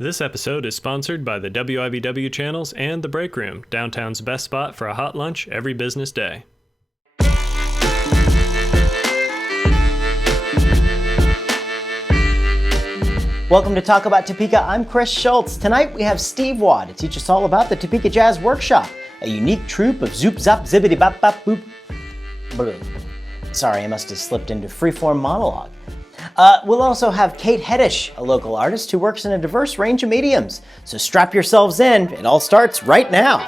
This episode is sponsored by the WIBW channels and The Break Room, downtown's best spot for a hot lunch every business day. Welcome to Talk About Topeka. I'm Chris Schultz. Tonight we have Steve Waugh to teach us all about the Topeka Jazz Workshop, a unique troupe of zoop zop zibbity bop bop boop. Sorry, I must have slipped into freeform monologue. We'll also have Kate Huettich, a local artist who works in a diverse range of mediums. So strap yourselves in, it all starts right now.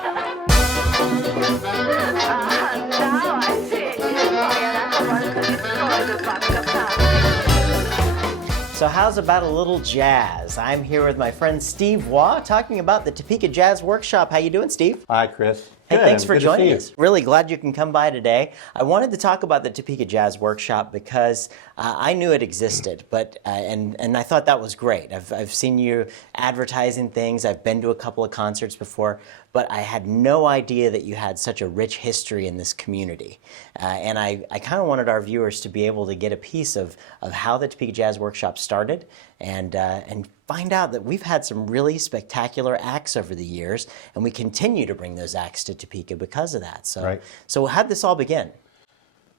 So how's about a little jazz? I'm here with my friend Steve Waugh talking about the Topeka Jazz Workshop. How you doing, Steve? Hi, Chris. Hey, Good. thanks for Good joining to us. Really glad you can come by today. I wanted to talk about the Topeka Jazz Workshop because I knew it existed, but and I thought that was great. I've seen you advertising things. I've been to a couple of concerts before, but I had no idea that you had such a rich history in this community. And I kind of wanted our viewers to be able to get a piece of how the Topeka Jazz Workshop started and find out that we've had some really spectacular acts over the years, and we continue to bring those acts to Topeka because of that. So, Right. So how'd this all begin?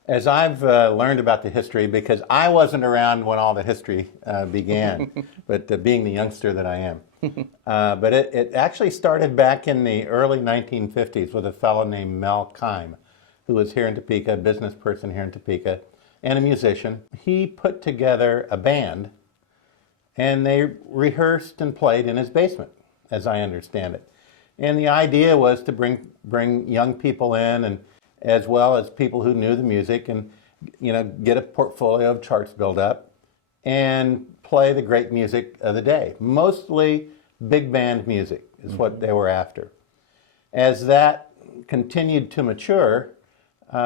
As I've learned about the history, because I wasn't around when all the history began, but being the youngster that I am. But it actually started back in the early 1950s with a fellow named Mel Kime, who was here in Topeka, a business person here in Topeka, and a musician. He put together a band, and they rehearsed and played in his basement, as I understand it. And the idea was to bring young people in, and as well as people who knew the music, and get a portfolio of charts built up and play the great music of the day. Mostly big band music is what they were after. As that continued to mature,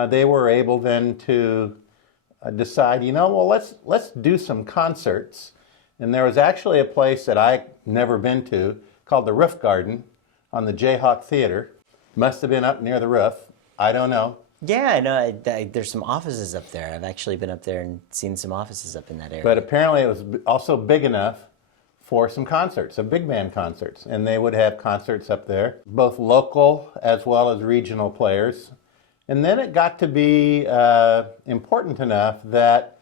they were able then to decide, let's do some concerts. And there was actually a place that I'd never been to called the Roof Garden on the Jayhawk Theater. Must have been up near the roof. I don't know. Yeah, I know. There's some offices up there. I've actually been up there and seen some offices up in that area. But apparently it was also big enough for some concerts, some big band concerts. And they would have concerts up there, both local as well as regional players. And then it got to be important enough that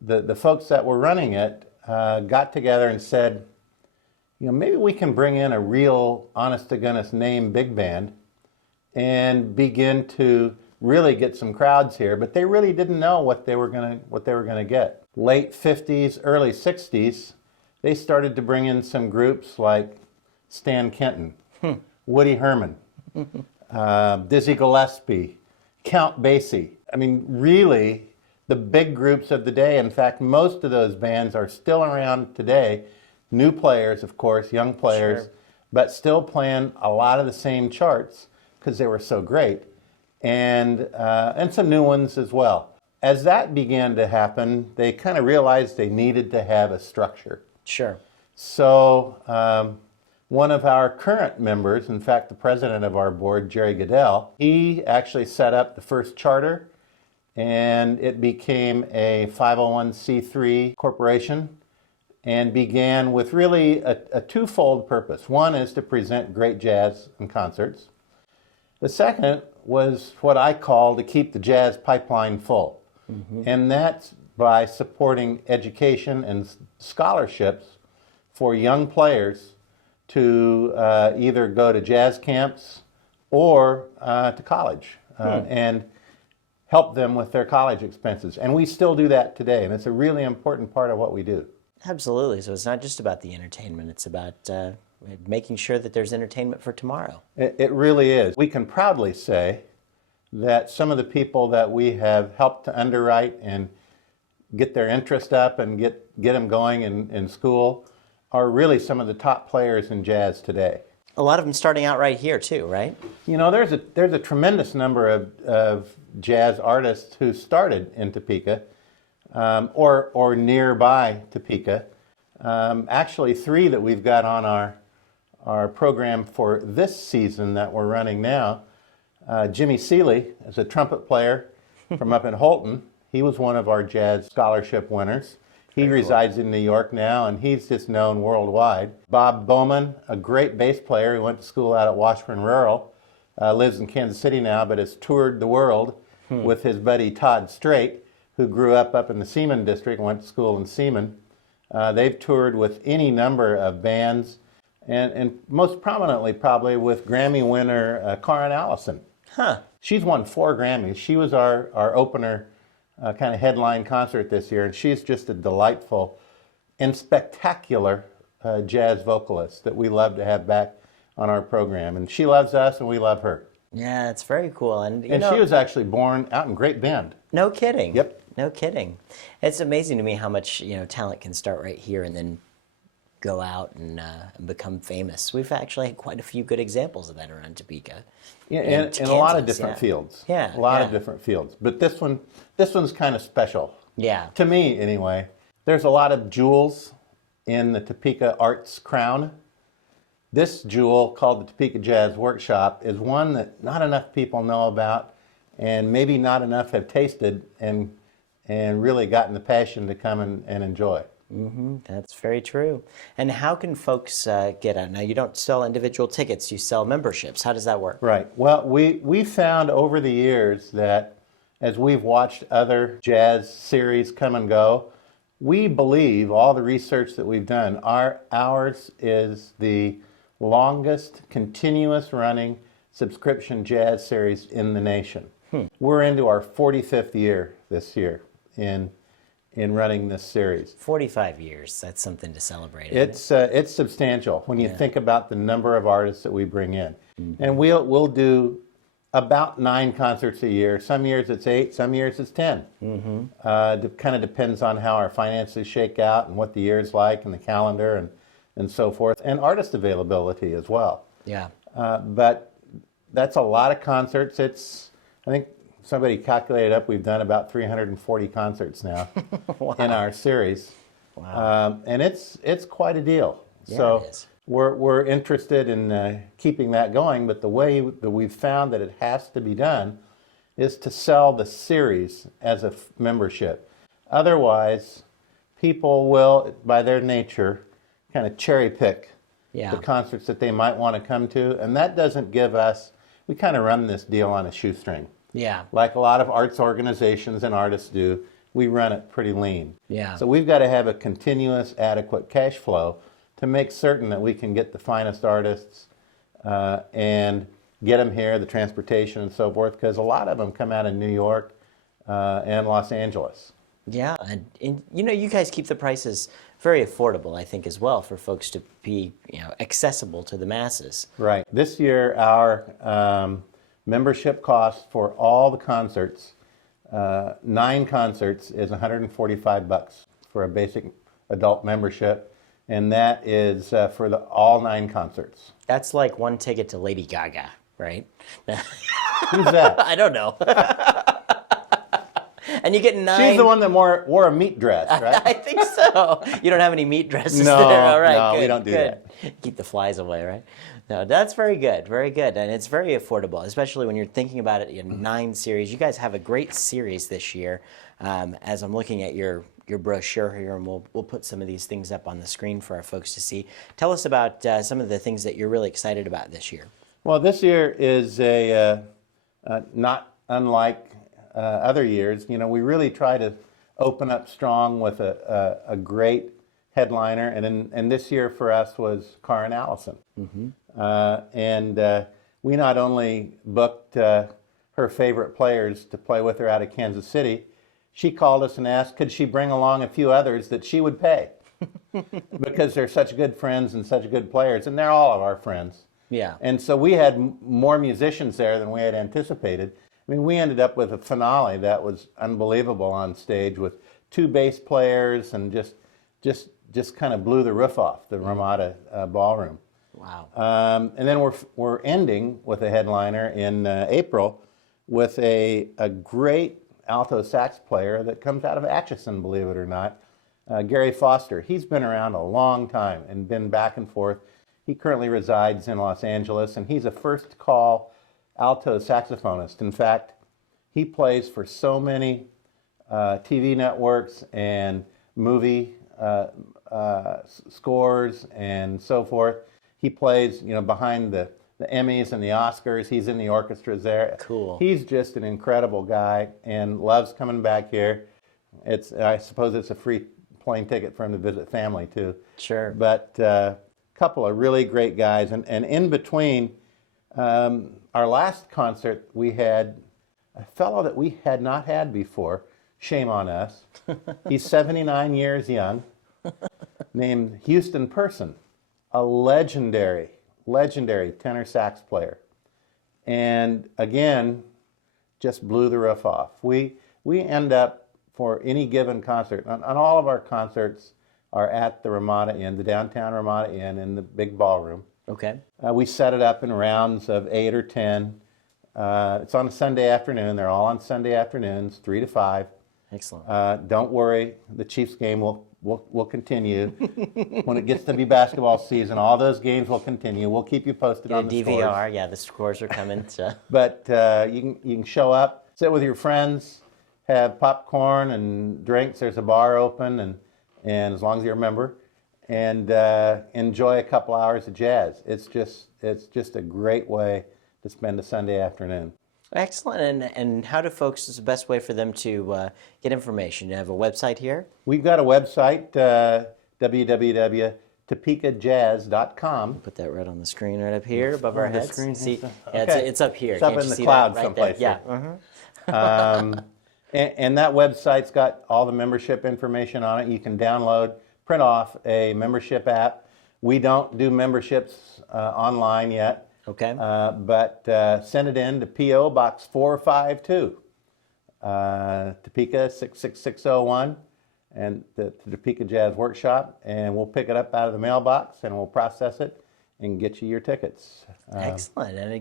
the folks that were running it got together and said, maybe we can bring in a real, honest-to-goodness name big band and begin to really get some crowds here. But they really didn't know what they were gonna get. Late 50s, early 60s, they started to bring in some groups like Stan Kenton, Woody Herman, Dizzy Gillespie, Count Basie. I mean, really, the big groups of the day. In fact, most of those bands are still around today. New players, of course, young players, sure, but still playing a lot of the same charts because they were so great, and some new ones as well. As that began to happen, they kind of realized they needed to have a structure. Sure. So one of our current members, in fact, the president of our board, Jerry Goodell, he actually set up the first charter, and it became a 501c3 corporation and began with really a twofold purpose. One is to present great jazz and concerts. The second was what I call to keep the jazz pipeline full. Mm-hmm. And that's by supporting education and scholarships for young players to either go to jazz camps or to college and help them with their college expenses. And we still do that today, and it's a really important part of what we do. Absolutely. So it's not just about the entertainment, it's about making sure that there's entertainment for tomorrow. It really is. We can proudly say that some of the people that we have helped to underwrite and get their interest up and get them going in school are really some of the top players in jazz today. A lot of them starting out right here too, right? There's a tremendous number of jazz artists who started in Topeka or nearby Topeka. Actually, 3 that we've got on our program for this season that we're running now. Jimmy Seeley is a trumpet player from up in Holton. He was one of our jazz scholarship winners. He resides in New York now, and he's just known worldwide. Bob Bowman, a great bass player who went to school out at Washburn Rural, lives in Kansas City now, but has toured the world with his buddy Todd Strait, who grew up in the Seaman district and went to school in Seaman. They've toured with any number of bands, and most prominently probably with Grammy winner Karen Allison. Huh. She's won 4 Grammys. She was our opener kind of headline concert this year, and she's just a delightful and spectacular jazz vocalist that we love to have back on our program. And she loves us, and we love her. Yeah, it's very cool. And she was actually born out in Great Bend. No kidding. Yep. No kidding. It's amazing to me how much talent can start right here and then go out and become famous. We've actually had quite a few good examples of that around Topeka. Yeah, in a lot of different fields. Yeah, a lot of different fields. But this one's kind of special. Yeah. To me, anyway. There's a lot of jewels in the Topeka arts crown. This jewel, called the Topeka Jazz Workshop, is one that not enough people know about, and maybe not enough have tasted and really gotten the passion to come and enjoy. Mm-hmm. That's very true. And how can folks get out? Now, you don't sell individual tickets, you sell memberships. How does that work? Right. Well, we found over the years that as we've watched other jazz series come and go, we believe all the research that we've done, ours is the longest continuous running subscription jazz series in the nation. We're into our 45th year this year in running this series. 45 years, that's something to celebrate. It's substantial when you think about the number of artists that we bring in. And we'll do about 9 concerts a year. Some years it's 8, some years it's 10. It kind of depends on how our finances shake out and what the year's like and the calendar and so forth, and artist availability as well. Yeah. But that's a lot of concerts. I think somebody calculated up, we've done about 340 concerts now Wow. in our series. Wow. And it's quite a deal. Yeah, So it is. we're interested in keeping that going, but the way that we've found that it has to be done is to sell the series as a membership. Otherwise, people will, by their nature, kind of cherry pick the concerts that they might want to come to, and that doesn't give us, we kind of run this deal on a shoestring. Yeah. Like a lot of arts organizations and artists do, we run it pretty lean. Yeah. So we've got to have a continuous, adequate cash flow to make certain that we can get the finest artists and get them here, the transportation and so forth, because a lot of them come out of New York and Los Angeles. Yeah, and you guys keep the prices very affordable, I think, as well, for folks to be accessible to the masses. Right. This year, our membership cost for all the concerts, 9 concerts, is $145 for a basic adult membership, and that is for all 9 concerts. That's like one ticket to Lady Gaga, right? Who's that? I don't know. And you get 9. She's the one that wore a meat dress, right? I think so. You don't have any meat dresses No, there. All right, no, good, we don't do good. Keep the flies away, right? No, that's very good, and it's very affordable, especially when you're thinking about it in 9 series. You guys have a great series this year. As I'm looking at your brochure here, and we'll put some of these things up on the screen for our folks to see. Tell us about some of the things that you're really excited about this year. Well, this year is not unlike other years. We really try to open up strong with a great headliner, and this year for us was Karen Allison. And we not only booked her favorite players to play with her out of Kansas City, she called us and asked could she bring along a few others that she would pay because they're such good friends and such good players, and they're all of our friends. Yeah. And so we had more musicians there than we had anticipated. I mean, we ended up with a finale that was unbelievable on stage with 2 bass players, and just kind of blew the roof off the Ramada Ballroom. Wow. And then we're ending with a headliner in April with a great alto sax player that comes out of Atchison, believe it or not, Gary Foster. He's been around a long time and been back and forth. He currently resides in Los Angeles, and he's a first call alto saxophonist. In fact, he plays for so many TV networks and movie scores and so forth. He plays, behind the Emmys and the Oscars. He's in the orchestras there. Cool. He's just an incredible guy and loves coming back here. I suppose it's a free plane ticket for him to visit family too. Sure. But a couple of really great guys. And in between, our last concert, we had a fellow that we had not had before. Shame on us. He's 79 years young, named Houston Person, a legendary tenor sax player. And again, just blew the roof off. We end up, for any given concert, on all of our concerts are at the Ramada Inn, the downtown Ramada Inn in the big ballroom. Okay. We set it up in rounds of 8 or 10. It's on a Sunday afternoon. They're all on Sunday afternoons, 3 to 5. Excellent. Don't worry, the Chiefs game will continue. When it gets to be basketball season, all those games will continue. We'll keep you posted on the DVR, scores. yeah, the scores are coming. So. But you can show up, sit with your friends, have popcorn and drinks. There's a bar open, and as long as you're a member, and enjoy a couple hours of jazz. It's just a great way to spend a Sunday afternoon. Excellent. And how do folks, is the best way for them to get information? You have a website here? We've got a website, www.topekajazz.com. Put that right on the screen right up here above our heads. screen, See, okay. yeah, it's up here. It's up Can't in you the see cloud that right there? someplace. Yeah. And that website's got all the membership information on it. You can download, print off a membership app. We don't do memberships online yet. Okay. But send it in to P.O. Box 452, Topeka 66601, and the Topeka Jazz Workshop, and we'll pick it up out of the mailbox and we'll process it and get you your tickets. Excellent. And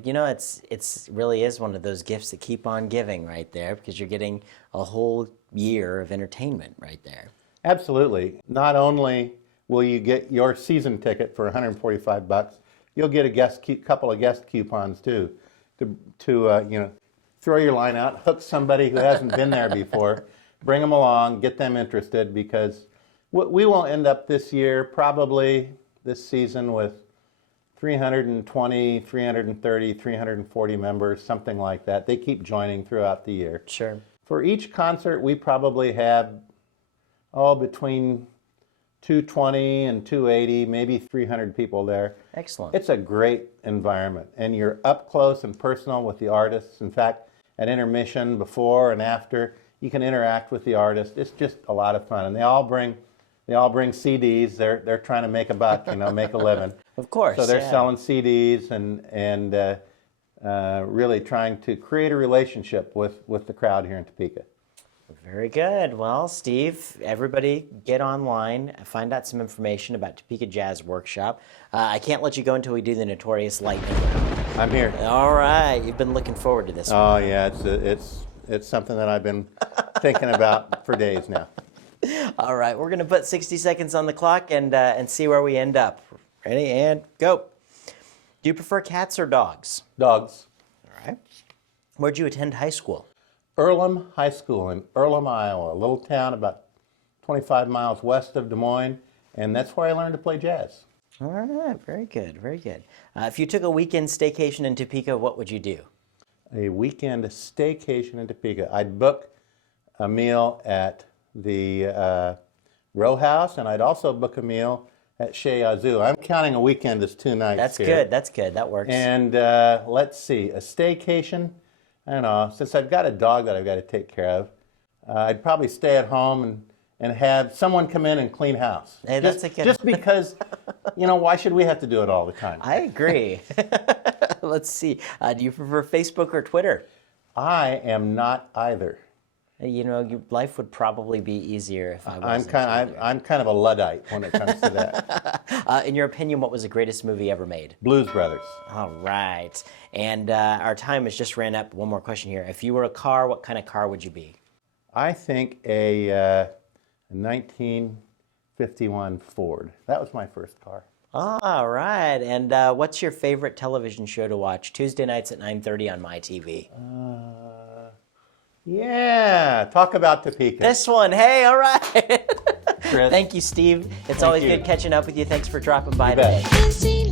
it's really is one of those gifts that keep on giving right there, because you're getting a whole year of entertainment right there. Absolutely. Not only will you get your season ticket for $145, you'll get a couple of guest coupons too, to throw your line out, hook somebody who hasn't been there before, bring them along, get them interested, because we will end up this year, probably this season, with 320, 330, 340 members, something like that. They keep joining throughout the year. Sure. For each concert, we probably have, between 220 and 280, maybe 300 people there. Excellent. It's a great environment, and you're up close and personal with the artists. In fact, at intermission, before and after, you can interact with the artist. It's just a lot of fun, and they all bring CDs. They're trying to make a buck, make a living. Of course. So they're yeah. selling CDs and really trying to create a relationship with the crowd here in Topeka. Very good. Well, Steve, everybody get online, find out some information about Topeka Jazz Workshop. I can't let you go until we do the notorious lightning round. I'm here. All right. You've been looking forward to this one. Oh yeah, it's something that I've been thinking about for days now. All right. We're going to put 60 seconds on the clock and see where we end up. Ready? And go. Do you prefer cats or dogs? Dogs. All right. Where'd you attend high school? Earlham High School in Earlham, Iowa, a little town about 25 miles west of Des Moines, and that's where I learned to play jazz. All right. Very good. Very good. If you took a weekend staycation in Topeka, what would you do? A weekend staycation in Topeka. I'd book a meal at the Row House, and I'd also book a meal at Chez Yazoo. I'm counting a weekend as 2 nights. That's here. good. That's good. That works. And let's see, a staycation. I don't know. Since I've got a dog that I've got to take care of, I'd probably stay at home and have someone come in and clean house. Hey, that's a good. Just because, why should we have to do it all the time? I agree. Let's see. Do you prefer Facebook or Twitter? I am not either. Your life would probably be easier if I wasn't. I'm kind of a Luddite when it comes to that. In your opinion, what was the greatest movie ever made? Blues Brothers. All right. And our time has just ran up. One more question here. If you were a car, what kind of car would you be? I think a 1951 Ford. That was my first car. All right. And what's your favorite television show to watch Tuesday nights at 9:30 on MyTV? Yeah, talk about Topeka. This one. Hey, all right. Chris. Thank you, Steve. It's always you. good catching up with you. Thanks for dropping by You bet. today.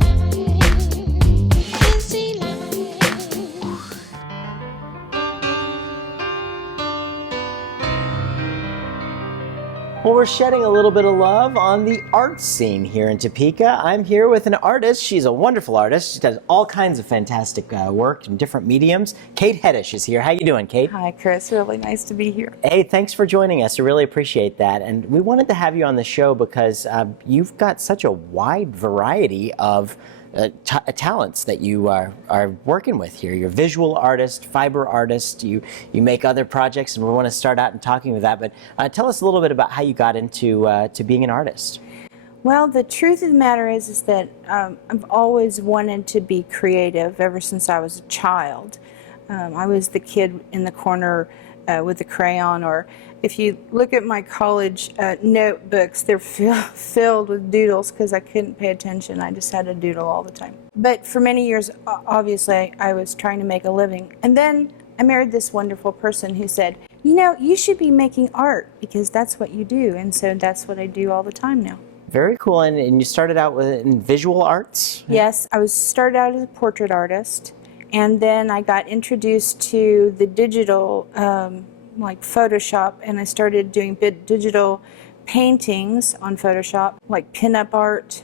Well, we're shedding a little bit of love on the art scene here in Topeka. I'm here with an artist. She's a wonderful artist. She does all kinds of fantastic work in different mediums. Kate Huettich is here. How you doing, Kate? Hi, Chris. Really nice to be here. Hey, thanks for joining us. I really appreciate that. And we wanted to have you on the show because you've got such a wide variety of talents that you are working with here. You're a visual artist, fiber artist, you make other projects, and we want to start out and talking with that. But tell us a little bit about how you got into to being an artist. Well, the truth of the matter is that I've always wanted to be creative ever since I was a child. I was the kid in the corner with the crayon, or if you look at my college notebooks, they're filled with doodles because I couldn't pay attention. I just had to doodle all the time. But for many years, obviously, I was trying to make a living. And then I married this wonderful person who said, you know, you should be making art because that's what you do. And so that's what I do all the time now. Very cool. And you started out in visual arts? Yes, I started out as a portrait artist. And then I got introduced to the digital like Photoshop, and I started doing digital paintings on Photoshop, like pinup art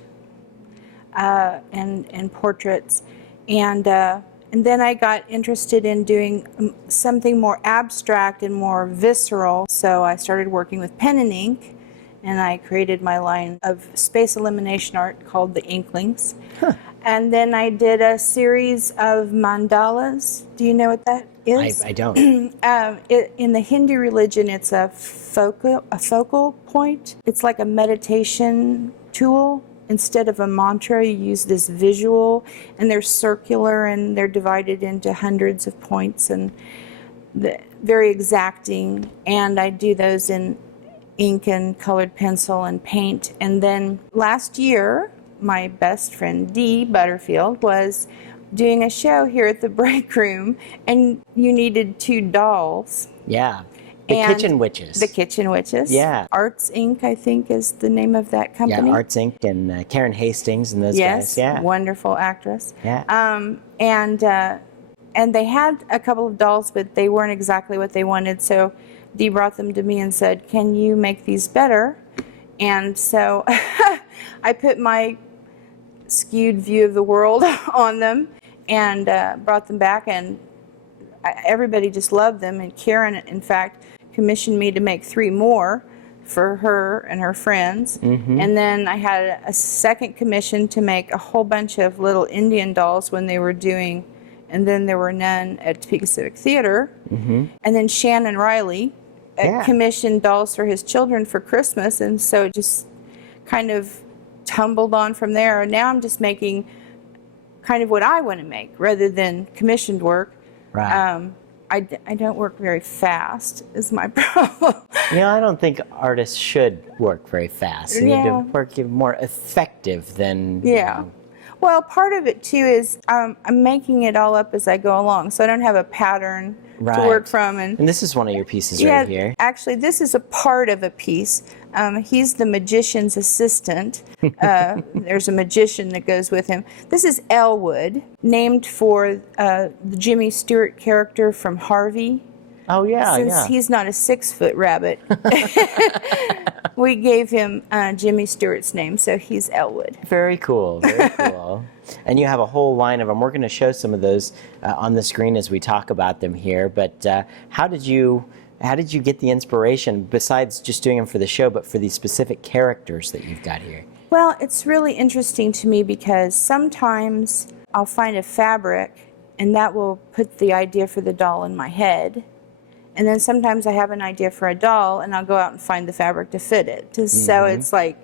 and portraits, and then I got interested in doing something more abstract and more visceral. So I started working with pen and ink, and I created my line of space elimination art called the Inklings. Huh. And then I did a series of mandalas. Do you know what that is? I don't. In the Hindu religion, it's a focal point. It's like a meditation tool. Instead of a mantra, you use this visual, and they're circular, and they're divided into hundreds of points, and very exacting. And I do those in ink and colored pencil and paint. And then last year, my best friend Dee Butterfield was doing a show here at the break room, and you needed 2 dolls. Yeah. The Kitchen Witches. The Kitchen Witches. Yeah. Arts Inc., I think, is the name of that company. Yeah, Arts Inc. and Karen Hastings and those yes, guys. Yeah. Wonderful actress. Yeah. And they had a couple of dolls, but they weren't exactly what they wanted. So Dee brought them to me and said, "Can you make these better?" And so I put my skewed view of the world on them and brought them back, and everybody just loved them. And Karen, in fact, commissioned me to make 3 more for her and her friends. Mm-hmm. And then I had a second commission to make a whole bunch of little Indian dolls when they were doing, and then there were none at Topeka Civic Theater. Mm-hmm. And then Shannon Riley commissioned dolls for his children for Christmas, and so it just kind of tumbled on from there. And now I'm just making kind of what I want to make rather than commissioned work. Right. I don't work very fast is my problem. You know, I don't think artists should work very fast. They need to work more effective than... Yeah. Well, part of it, too, is I'm making it all up as I go along, so I don't have a pattern to work from. And this is one of your pieces right here. Actually, this is a part of a piece. He's the magician's assistant. There's a magician that goes with him. This is Elwood, named for the Jimmy Stewart character from Harvey. Oh, yeah, Since he's not a 6-foot rabbit, we gave him Jimmy Stewart's name, so he's Elwood. Very cool, very cool. And you have a whole line of them. We're going to show some of those on the screen as we talk about them here. But how did you get the inspiration, besides just doing them for the show, but for these specific characters that you've got here? Well, it's really interesting to me because sometimes I'll find a fabric, and that will put the idea for the doll in my head. And then sometimes I have an idea for a doll, and I'll go out and find the fabric to fit it. So it's like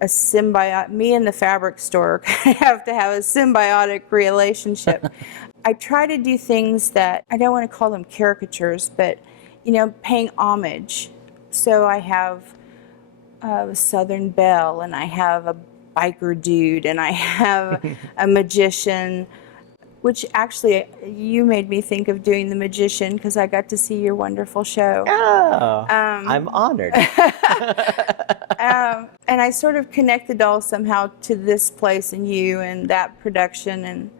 a symbiote. Me and the fabric store have to have a symbiotic relationship. I try to do things that, I don't want to call them caricatures, but, you know, paying homage. So I have a Southern Belle, and I have a biker dude, and I have a magician. which actually you made me think of doing The Magician because I got to see your wonderful show. Oh, I'm honored. And I sort of connect the dolls somehow to this place and you and that production, and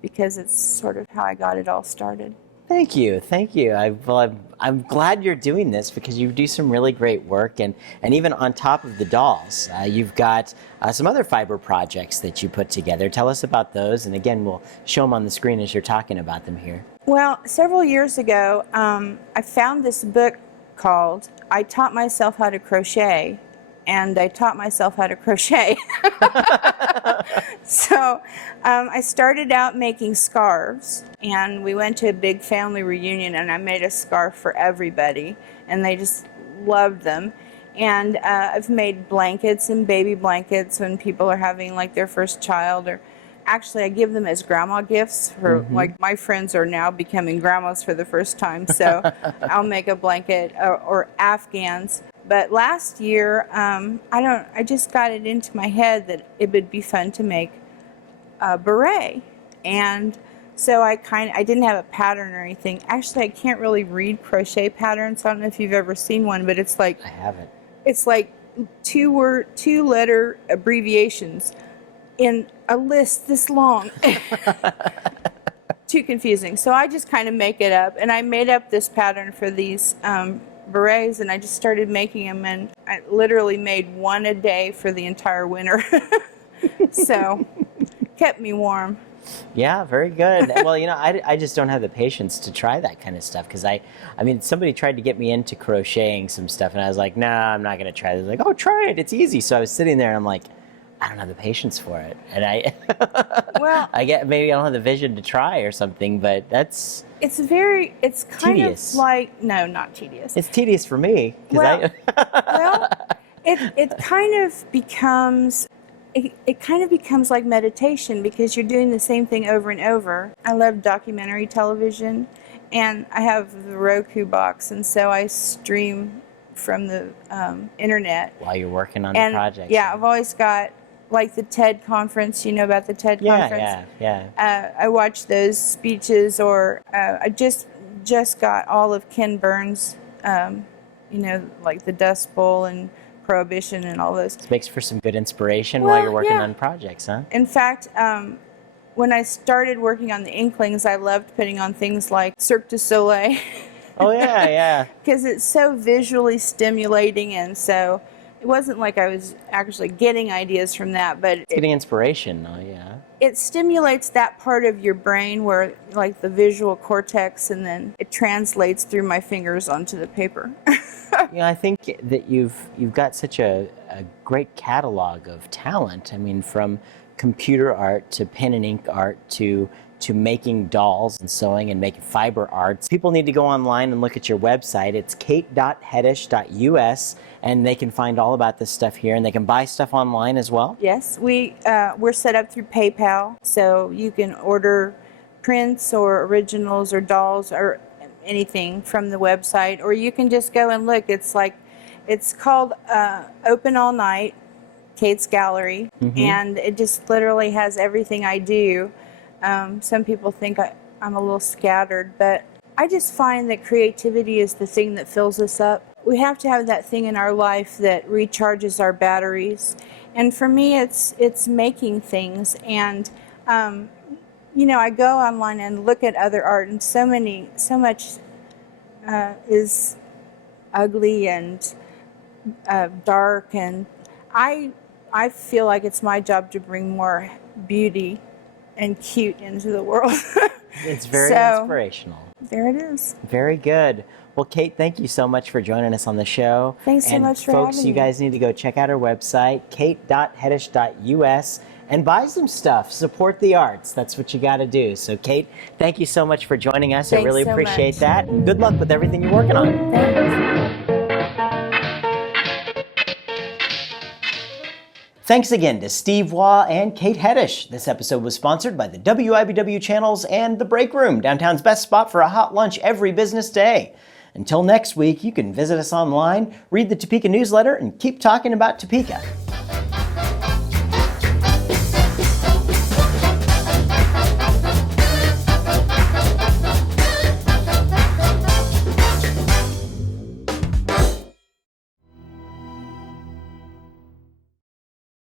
because it's sort of how I got it all started. Thank you, thank you. I'm glad you're doing this because you do some really great work, and even on top of the dolls, you've got some other fiber projects that you put together. Tell us about those, and again, we'll show them on the screen as you're talking about them here. Well, several years ago, I found this book called I Taught Myself How to Crochet, and I taught myself how to crochet. So I started out making scarves, and we went to a big family reunion, and I made a scarf for everybody, and they just loved them. And I've made blankets and baby blankets when people are having like their first child, or actually I give them as grandma gifts for like my friends are now becoming grandmas for the first time, so I'll make a blanket or Afghans. But last year, I just got it into my head that it would be fun to make a beret. And so I didn't have a pattern or anything. Actually, I can't really read crochet patterns. I don't know if you've ever seen one, but it's like, I haven't. It's like two letter abbreviations in a list this long. Too confusing. So I just kind of make it up. And I made up this pattern for these berets, and I just started making them, and I literally made one a day for the entire winter. So kept me warm. Yeah, very good. Well, you know, I just don't have the patience to try that kind of stuff, because I mean, somebody tried to get me into crocheting some stuff, and I was like, nah, I'm not going to try this. Like, oh, try it. It's easy. So I was sitting there, and I'm like, I don't have the patience for it. And well, maybe I don't have the vision to try or something, but it's kind tedious. Of like, no, not tedious. It's tedious for me. Well, it kind of becomes, it kind of becomes like meditation, because you're doing the same thing over and over. I love documentary television, and I have the Roku box, and so I stream from the internet. While you're working on the project. Yeah, I've always got, like the TED conference, you know about the TED conference? Yeah. I watch those speeches, or I just got all of Ken Burns, you know, like the Dust Bowl and Prohibition and all those. It makes for some good inspiration while you're working on projects, huh? In fact, when I started working on the Inklings, I loved putting on things like Cirque du Soleil. Oh, yeah. Because it's so visually stimulating, and so it wasn't like I was actually getting ideas from that, but it's getting inspiration, though, yeah. It stimulates that part of your brain where, like the visual cortex, and then it translates through my fingers onto the paper. You know, I think that you've got such a great catalog of talent. I mean, from computer art to pen and ink art to making dolls and sewing and making fiber arts. People need to go online and look at your website. It's kate.huettich.us, and they can find all about this stuff here, and they can buy stuff online as well. Yes, we're set up through PayPal, so you can order prints or originals or dolls or anything from the website, or you can just go and look. It's called Open All Night, Kate's Gallery, and it just literally has everything I do. Some people think I'm a little scattered, but I just find that creativity is the thing that fills us up. We have to have that thing in our life that recharges our batteries. And for me, it's making things. And, you know, I go online and look at other art, and so much is ugly and dark. And I feel like it's my job to bring more beauty and cute into the world. It's very inspirational. There it is. Very good. Well, Kate, thank you so much for joining us on the show. Thanks so much for folks, having you me. guys need to go check out our website, kate.huettich.us, and buy some stuff. Support the arts. That's what you got to do. So, Kate, thank you so much for joining us. Thanks I really so appreciate much. that. And good luck with everything you're working on. Thanks. Thanks again to Steve Waugh and Kate Huettich. This episode was sponsored by the WIBW channels and The Break Room, downtown's best spot for a hot lunch every business day. Until next week, you can visit us online, read the Topeka newsletter, and keep talking about Topeka.